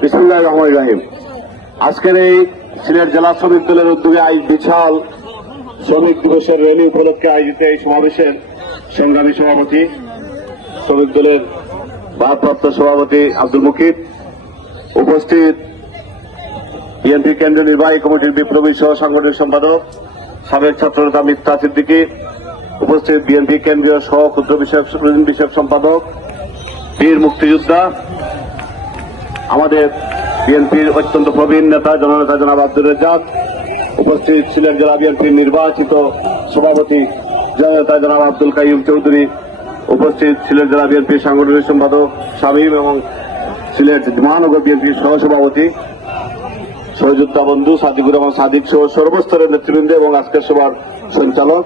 বিসমিল্লাহির রহমানির রহিম। আজকের এই সিলেট জেলা শ্রমিক দলের উদ্যোগে আজ বিশাল শ্রমিক দিবসের র্যালি উপলক্ষে আয়োজিত এই সমাবেশের সংগ্রামী সভাপতি, শ্রমিক দলের ভারপ্রাপ্ত সভাপতি আব্দুল মুকিত, উপস্থিত বিএনপি কেন্দ্রীয় নির্বাহী কমিটির বিপ্লবী সহ সাংগঠনিক সম্পাদক সাবেক ছাত্রনেতা মিফতা সিদ্দিকী, উপস্থিত বিএনপি কেন্দ্রীয় সহ ক্ষুদ্র বিষয়ক সম্পাদক বীর মুক্তিযোদ্ধা, আমাদের বিএনপির অত্যন্ত প্রবীণ নেতা জননেতা জনাব আব্দুর রাজ্জাক, উপস্থিত সিলেট জেলা বিএনপির নির্বাচিত সভাপতি জননেতা জনাব আব্দুল কাইয়ুম চৌধুরী, উপস্থিত সিলেট জেলা বিএনপির সাংগঠনিক সম্পাদক শামীম এবং সিলেট মহানগর বিএনপির সহসভাপতি সহযোদ্ধা বন্ধু সাদিকুর রহমান সাদিক সহ সর্বস্তরের নেতৃবৃন্দ এবং আজকের সভার সঞ্চালক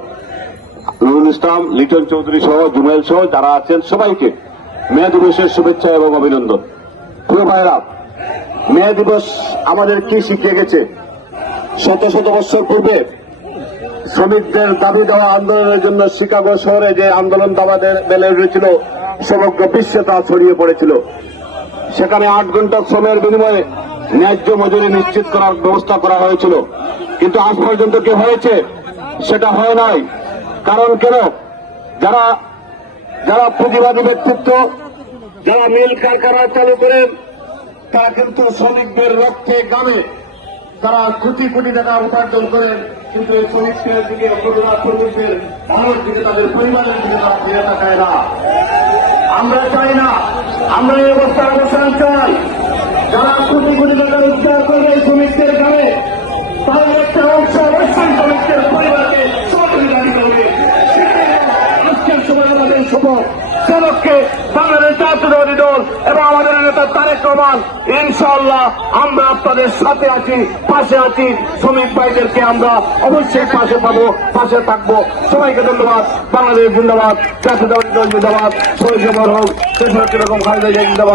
নুরুল ইসলাম, লিটন চৌধুরী সহ জুমেল সহ যারা আছেন সবাইকে মে দিবসের শুভেচ্ছা এবং অভিনন্দন। প্রিয় ভাইরা, মে দিবস আমাদের কি শিখিয়ে গেছে? শত শত বছর পূর্বে শ্রমিকদের দাবি দেওয়া আন্দোলনের জন্য শিকাগো শহরে যে আন্দোলন দাবাদের বেলে উঠেছিল, সমগ্র বিশ্বে তা ছড়িয়ে পড়েছিল। সেখানে 8 ঘন্টা শ্রমের বিনিময়ে ন্যায্য মজুরি নিশ্চিত করার ব্যবস্থা করা হয়েছিল, কিন্তু আজ পর্যন্ত কি হয়েছে? সেটা হয় নাই। কারণ কেন? যারা যারা পুঁজিবাদী ব্যক্তিত্ব, যারা মিল কারখানা চালু করেন, তারা কিন্তু শ্রমিকদের রক্তে গামে তারা কোটি কোটি টাকা উপার্জন করেন, কিন্তু এই শ্রমিকদের দিকে শ্রমিকদের ভালোর দিকে তাদের পরিবারের দিকে তারা ফিরে তাকায় না। আমরা চাই না, আমরা এই অবস্থার অবসান চাই। যারা কোটি কোটি টাকা রোজগার করবে শ্রমিকদের গামে, তাদের একটা অংশ অবশ্যই শ্রমিকদের পরিবারকে সহযোগিতা দিতে হবে। আজকের সময় আমাদের শপথ শ্রমিককে বাংলাদেশ জাতীয়তাবাদী দল এবং আমাদের নেতা তারেক রহমান, ইনশাআল্লাহ আমরা আপনাদের সাথে আছি, পাশে আছি। শ্রমিক ভাইদেরকে আমরা অবশ্যই পাশে পাবো, পাশে থাকবো। সবাইকে ধন্যবাদ। বাংলাদেশ জিন্দাবাদ, জাতীয়তাবাদী দল জিন্দাবাদ, শহীদ হোক, দেশ রকম খালেদা জিয়া জিন্দাবাদ।